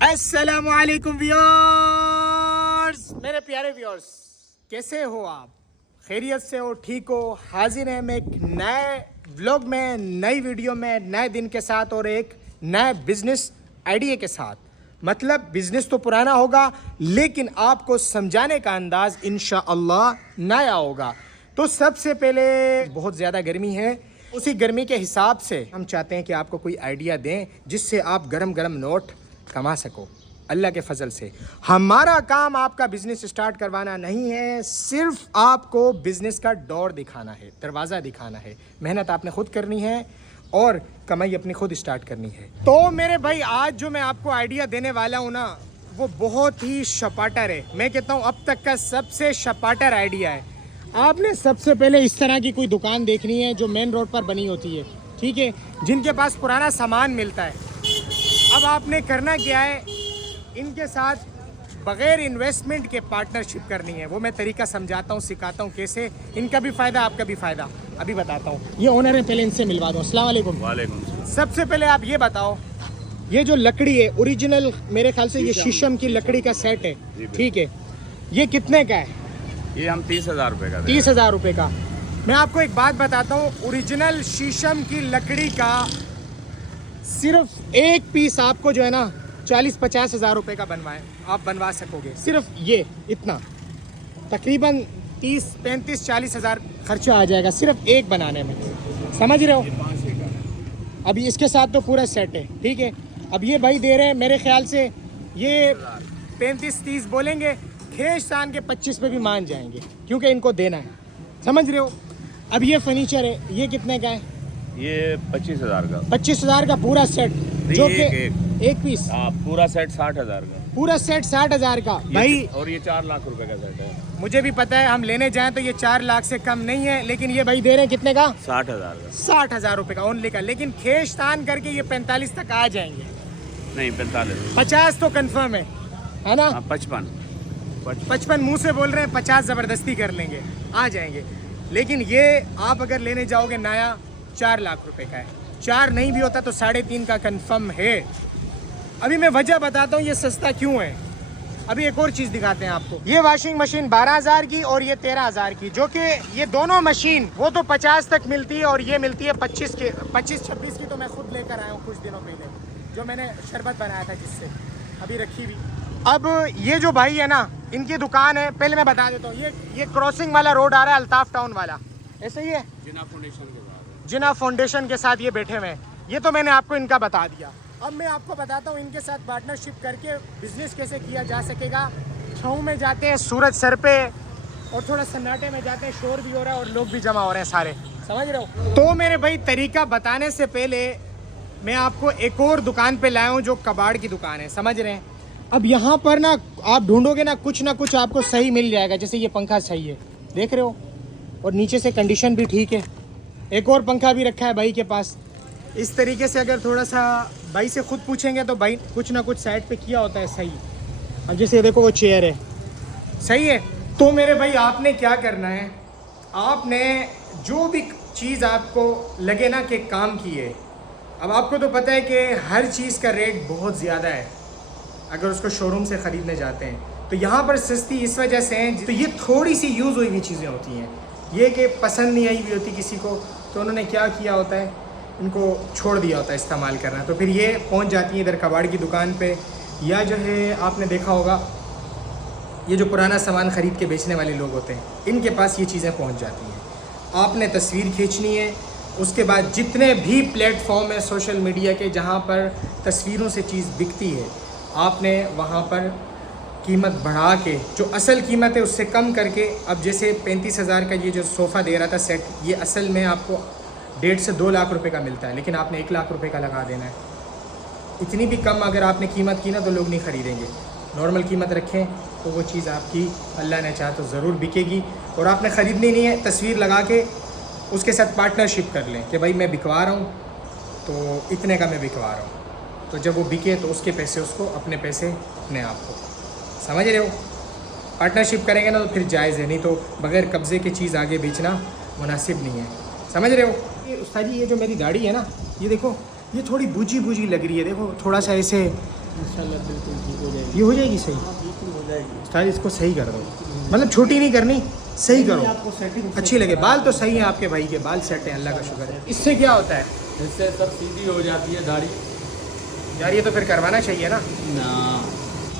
अस्सलामुअलैकुम व्यूअर्स, मेरे प्यारे व्यूअर्स, कैसे हो आप? खैरियत से हो, ठीक हो? हाजिर हैं मैं एक नए व्लॉग में, नई वीडियो में, नए दिन के साथ और एक नए बिजनेस आइडिया के साथ। मतलब बिजनेस तो पुराना होगा लेकिन आपको समझाने का अंदाज इंशाअल्लाह नया होगा। तो सबसे पहले बहुत ज़्यादा गर्मी है, उसी गर्मी के हिसाब से हम चाहते हैं कि आपको कोई आइडिया दें जिससे आप गरम गरम नोट कमा सको अल्लाह के फजल से। हमारा काम आपका बिजनेस स्टार्ट करवाना नहीं है, सिर्फ आपको बिजनेस का डोर दिखाना है, दरवाज़ा दिखाना है। मेहनत आपने खुद करनी है और कमाई अपनी खुद स्टार्ट करनी है। तो मेरे भाई, आज जो मैं आपको आइडिया देने वाला हूँ ना, वो बहुत ही शपाटर है। मैं कहता हूँ अब तक का सबसे शपाटर आइडिया है। आपने सबसे पहले इस तरह की कोई दुकान देखनी है जो मेन रोड पर बनी होती है, ठीक है, जिनके पास पुराना सामान मिलता है। अब आपने करना क्या है, इनके साथ बग़ैर इन्वेस्टमेंट के पार्टनरशिप करनी है। वो मैं तरीका समझाता हूँ, सिखाता हूँ कैसे, इनका भी फ़ायदा आपका भी फ़ायदा। अभी बताता हूँ। ये ओनर है, पहले इनसे मिलवा दो। अस्सलाम वालेकुम। वालेकुम। सबसे पहले आप ये बताओ, ये जो लकड़ी है ओरिजिनल, मेरे ख्याल से ये शीशम की लकड़ी का सेट है, ठीक है, ये कितने का है? ये हम 30,000 रुपये का। 30,000 रुपये का। मैं आपको एक बात बताता हूँ, ओरिजिनल शीशम की लकड़ी का सिर्फ एक पीस आपको जो है ना 40-50 हज़ार रुपये का आप बनवा सकोगे। सिर्फ ये इतना तकरीबन 30-35-40 हज़ार खर्चा आ जाएगा सिर्फ एक बनाने में, समझ रहे हो? अभी इसके साथ तो पूरा सेट है, ठीक है। अब ये भाई दे रहे हैं, मेरे ख्याल से ये 35-30 बोलेंगे, खेशान के 25 पे भी मान जाएंगे क्योंकि इनको देना है, समझ रहे हो? अब ये फर्नीचर है, ये कितने का है? ये 25,000 का। 25,000 का पूरा सेट, जो कि एक पीस। पूरा सेट 60,000 का। पूरा सेट 60,000 का भाई। और ये 4 लाख रुपए का सेट है। मुझे भी पता है, हम लेने जाएं तो ये 4 लाख से कम नहीं है, लेकिन ये भाई दे रहे हैं कितने का? 60,000 का। 60,000 रुपये का ओनली का। लेकिन खेशतान करके ये 45 तक आ जाएंगे। नहीं, 45। 50 तो कंफर्म है ना? 55 मुंह से बोल रहे हैं, 50 जबरदस्ती कर लेंगे, आ जाएंगे। लेकिन ये आप अगर लेने जाओगे नया 4 लाख रुपए का है। 4 नहीं भी होता तो 3.5 का कंफर्म है। अभी मैं वजह बताता हूँ ये सस्ता क्यों है। अभी एक और चीज़ दिखाते हैं आपको। ये वॉशिंग मशीन 12,000 की और ये 13,000 की, जो कि ये दोनों मशीन वो तो 50 तक मिलती है और ये मिलती है 25-26 की। तो मैं खुद लेकर आया हूँ कुछ दिनों पहले, जो मैंने शरबत बनाया था जिससे, अभी रखी हुई। अब ये जो भाई है ना, इनकी दुकान है, पहले मैं बता देता हूँ, ये क्रॉसिंग वाला रोड आ रहा है अल्ताफ टाउन वाला, ऐसे ही है, जिना फाउंडेशन के साथ ये बैठे हुए हैं। ये तो मैंने आपको इनका बता दिया। अब मैं आपको बताता हूँ इनके साथ पार्टनरशिप करके बिजनेस कैसे किया जा सकेगा। छाँव में जाते हैं, सूरज सर पे, और थोड़ा सन्नाटे में जाते हैं, शोर भी हो रहा है और लोग भी जमा हो रहे हैं सारे, समझ रहे हो? तो मेरे भाई, तरीका बताने से पहले मैं आपको एक और दुकान पे लाया हूँ जो कबाड़ की दुकान है, समझ रहे हैं? अब यहाँ पर ना आप ढूंढोगे ना कुछ आपको सही मिल जाएगा। जैसे ये पंखा सही है, देख रहे हो, और नीचे से कंडीशन भी ठीक है। एक और पंखा भी रखा है भाई के पास। इस तरीके से अगर थोड़ा सा भाई से खुद पूछेंगे तो भाई कुछ ना कुछ साइड पे किया होता है सही। अब जैसे देखो वो चेयर है, सही है। तो मेरे भाई, आपने क्या करना है, आपने जो भी चीज़ आपको लगे ना कि काम की है, अब आपको तो पता है कि हर चीज़ का रेट बहुत ज़्यादा है अगर उसको शोरूम से ख़रीदने जाते हैं। तो यहाँ पर सस्ती इस वजह से है, तो ये थोड़ी सी यूज़ हुई हुई चीज़ें होती हैं, ये कि पसंद नहीं आई हुई होती किसी को, तो उन्होंने क्या किया होता है, इनको छोड़ दिया होता है इस्तेमाल करना। तो फिर ये पहुंच जाती है इधर कबाड़ की दुकान पे, या जो है आपने देखा होगा ये जो पुराना सामान ख़रीद के बेचने वाले लोग होते हैं, इनके पास ये चीज़ें पहुंच जाती हैं। आपने तस्वीर खींचनी है, उसके बाद जितने भी प्लेटफॉर्म है सोशल मीडिया के जहाँ पर तस्वीरों से चीज़ बिकती है, आपने वहाँ पर कीमत बढ़ा के, जो असल कीमत है उससे कम करके, अब जैसे 35,000 का ये जो सोफ़ा दे रहा था सेट, ये असल में आपको 1.5 से 2 लाख रुपए का मिलता है, लेकिन आपने 1 लाख रुपए का लगा देना है। इतनी भी कम अगर आपने कीमत की ना तो लोग नहीं ख़रीदेंगे। नॉर्मल कीमत रखें तो वो चीज़ आपकी अल्लाह ने चाहा तो ज़रूर बिकेगी। और आपने ख़रीदनी नहीं है, तस्वीर लगा के उसके साथ पार्टनरशिप कर लें कि भाई मैं बिकवा रहा हूँ तो इतने का मैं बिकवा रहा हूँ, तो जब वो बिके तो उसके पैसे उसको, अपने पैसे अपने आप को, समझ रहे हो? पार्टनरशिप करेंगे ना तो फिर जायज़ है, नहीं तो बग़ैर कब्ज़े की चीज़ आगे बेचना मुनासिब नहीं है, समझ रहे हो? ये उस्ताद जी, ये जो मेरी गाड़ी है ना, ये देखो, ये थोड़ी बूझी लग रही है, देखो थोड़ा सा ऐसे इंशाल्लाह बिल्कुल ठीक हो जाएगी। ये हो जाएगी सही? बिल्कुल हो जाएगी। उस्ताद इसको सही कर दो, मतलब छोटी नहीं करनी, सही करो, आपको सेटिंग अच्छी लगे। बाल तो सही है आपके भाई के, बाल सेट हैं, अल्लाह का शुक्र है। इससे क्या होता है इससे सब सीधी हो जाती है दाढ़ी यार? ये तो फिर करवाना चाहिए ना।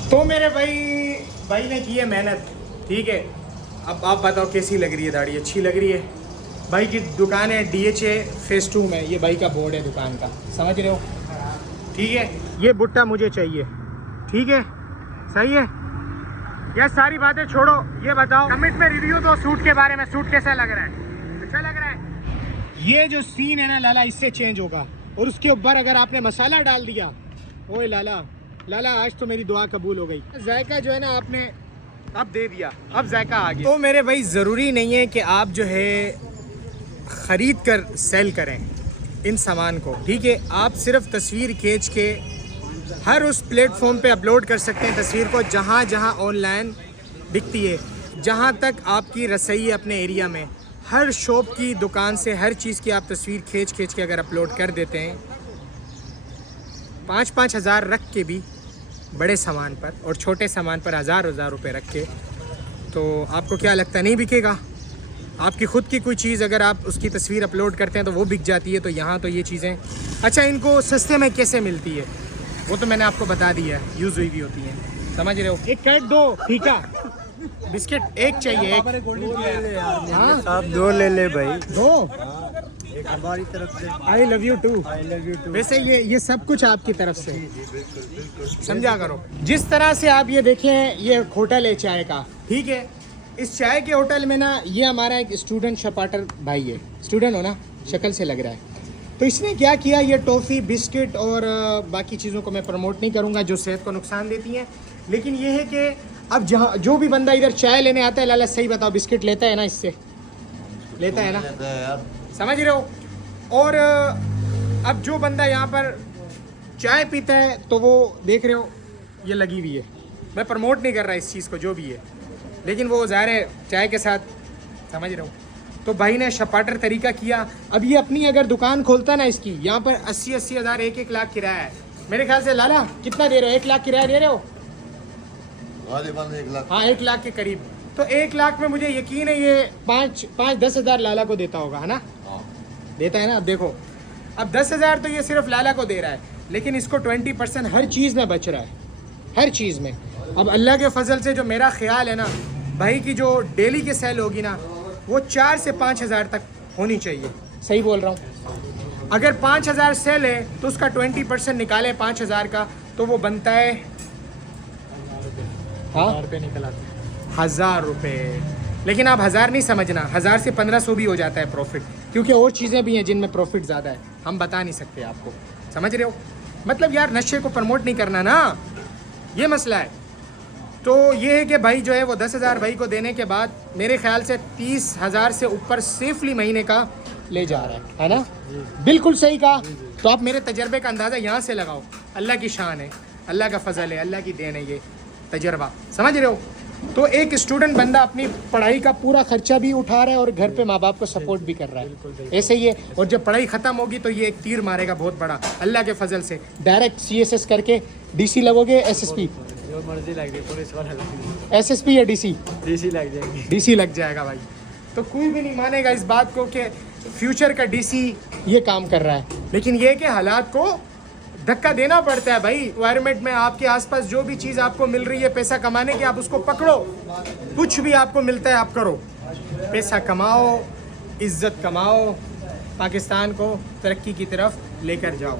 तो मेरे भाई ने की है मेहनत, ठीक है। अब आप बताओ कैसी लग रही है दाढ़ी? अच्छी लग रही है? भाई की दुकान है DHA फेज़ 2 में, ये भाई का बोर्ड है दुकान का, समझ रहे हो? ठीक है, ये बुट्टा मुझे चाहिए, ठीक है, सही है। ये सारी बातें छोड़ो, ये बताओ कमेंट में रिव्यू दो सूट के बारे में, सूट कैसा लग रहा है? अच्छा लग रहा है? ये जो सीन है ना लाला, इससे चेंज होगा। और उसके ऊपर अगर आपने मसाला डाल दिया, ओए लाला आज तो मेरी दुआ कबूल हो गई। जायका जो है ना आपने अब दे दिया, अब जायका आ गया। तो मेरे भाई ज़रूरी नहीं है कि आप जो है ख़रीद कर सेल करें इन सामान को, ठीक है। आप सिर्फ तस्वीर खींच के हर उस प्लेटफॉर्म पे अपलोड कर सकते हैं तस्वीर को जहाँ जहाँ ऑनलाइन बिकती है। जहाँ तक आपकी रसई है अपने एरिया में, हर शॉप की दुकान से हर चीज़ की आप तस्वीर खींच के अगर अपलोड कर देते हैं 5-5 हज़ार रख के भी बड़े सामान पर, और छोटे सामान पर हज़ार रुपए रख के, तो आपको क्या लगता है नहीं बिकेगा? आपकी ख़ुद की कोई चीज़ अगर आप उसकी तस्वीर अपलोड करते हैं तो वो बिक जाती है। तो यहाँ तो ये चीज़ें, अच्छा इनको सस्ते में कैसे मिलती है वो तो मैंने आपको बता दिया है, यूज़ हुई भी होती है, समझ रहे हो। एक कैट दो, फीका बिस्किट एक चाहिए, एक। हाँ आप 2 ले ले भाई। 2 एक हमारी तरफ से। I love you too. I love you too. वैसे ये सब कुछ आपकी तरफ से, समझा करो। जिस तरह से आप ये देखें, ये होटल है चाय का, ठीक है। इस चाय के होटल में ना, ये हमारा एक स्टूडेंट शपाटर भाई है, स्टूडेंट हो ना, शक्ल से लग रहा है। तो इसने क्या किया, ये टॉफ़ी बिस्किट और बाकी चीज़ों को मैं प्रमोट नहीं करूँगा जो सेहत को नुकसान देती हैं, लेकिन ये है कि अब जहाँ जो भी बंदा इधर चाय लेने आता है, लाला सही बताओ, बिस्किट लेता है ना, इससे लेता है ना, समझ रहे हो। और अब जो बंदा यहाँ पर चाय पीता है तो वो देख रहे हो ये लगी हुई है, मैं प्रमोट नहीं कर रहा इस चीज़ को जो भी है, लेकिन वो ज़ाहिर है चाय के साथ, समझ रहे हो। तो भाई ने शपाटर तरीका किया। अब ये अपनी अगर दुकान खोलता ना इसकी, यहाँ पर 80 हज़ार 1 लाख किराया है मेरे ख्याल से। लाला कितना दे रहे हो? 1 लाख किराया दे रहे हो? 1 लाख। हाँ 1 लाख के करीब। तो 1 लाख में मुझे यकीन है ये 5-10 हज़ार लाला को देता होगा, है ना? देता है ना। अब देखो, अब 10 हज़ार तो ये सिर्फ लाला को दे रहा है, लेकिन इसको 20% हर चीज़ में बच रहा है, हर चीज़ में। अब अल्लाह के फजल से जो मेरा ख्याल है ना भाई की, जो डेली की सेल होगी ना, वो 4 से 5 हज़ार तक होनी चाहिए। सही बोल रहा हूँ? अगर 5 हज़ार सेल है तो उसका 20% निकाले 5 हज़ार का, तो वो बनता है 1000 रुपये निकल आते हैं, 1000 रुपये। लेकिन आप 1000 नहीं समझना, 1000 से 1500 भी हो जाता है प्रॉफिट, क्योंकि और चीज़ें भी हैं जिनमें प्रॉफिट ज़्यादा है, हम बता नहीं सकते आपको, समझ रहे हो। मतलब यार नशे को प्रमोट नहीं करना ना, ये मसला है। तो ये है कि भाई जो है वो 10 हज़ार भाई को देने के बाद मेरे ख्याल से 30 हज़ार से ऊपर सेफली महीने का ले जा रहा है ना? बिल्कुल सही कहा। तो आप मेरे तजर्बे का अंदाज़ा यहाँ से लगाओ। अल्लाह की शान है, अल्लाह का फजल है, अल्लाह की देन है ये तजर्बा, समझ रहे हो। तो एक स्टूडेंट बंदा अपनी पढ़ाई का पूरा खर्चा भी उठा रहा है और घर पे माँ बाप को सपोर्ट भी कर रहा है, ऐसे ही है। और जब पढ़ाई ख़त्म होगी तो ये एक तीर मारेगा बहुत बड़ा, अल्लाह के फजल से। डायरेक्ट CSS करके DC लगोगे, SSP जो मर्जी लग जाए, पुलिस वाला SSP या DC लग जाएगी। DC लग जाएगा भाई। तो कोई भी नहीं मानेगा इस बात को कि फ्यूचर का DC ये काम कर रहा है, लेकिन ये कि हालात को धक्का देना पड़ता है भाई। एनवायरनमेंट में आपके आसपास जो भी चीज़ आपको मिल रही है पैसा कमाने की, आप उसको पकड़ो। कुछ भी आपको मिलता है आप करो, पैसा कमाओ, इज्जत कमाओ, पाकिस्तान को तरक्की की तरफ लेकर जाओ।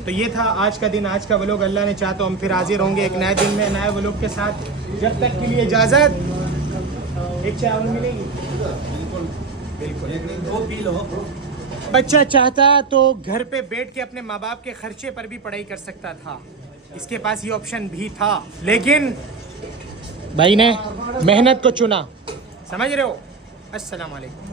तो ये था आज का दिन, आज का व्लॉग। अल्लाह ने चाहा तो हम फिर हाजिर होंगे एक नए दिन में, नए व्लॉग के साथ। जब तक के लिए इजाज़त। एक चाय और मिलेगी? बिल्कुल। बच्चा चाहता तो घर पे बैठ के अपने माँ बाप के खर्चे पर भी पढ़ाई कर सकता था, इसके पास ये ऑप्शन भी था, लेकिन भाई ने मेहनत को चुना, समझ रहे हो। अस्सलाम वालेकुम।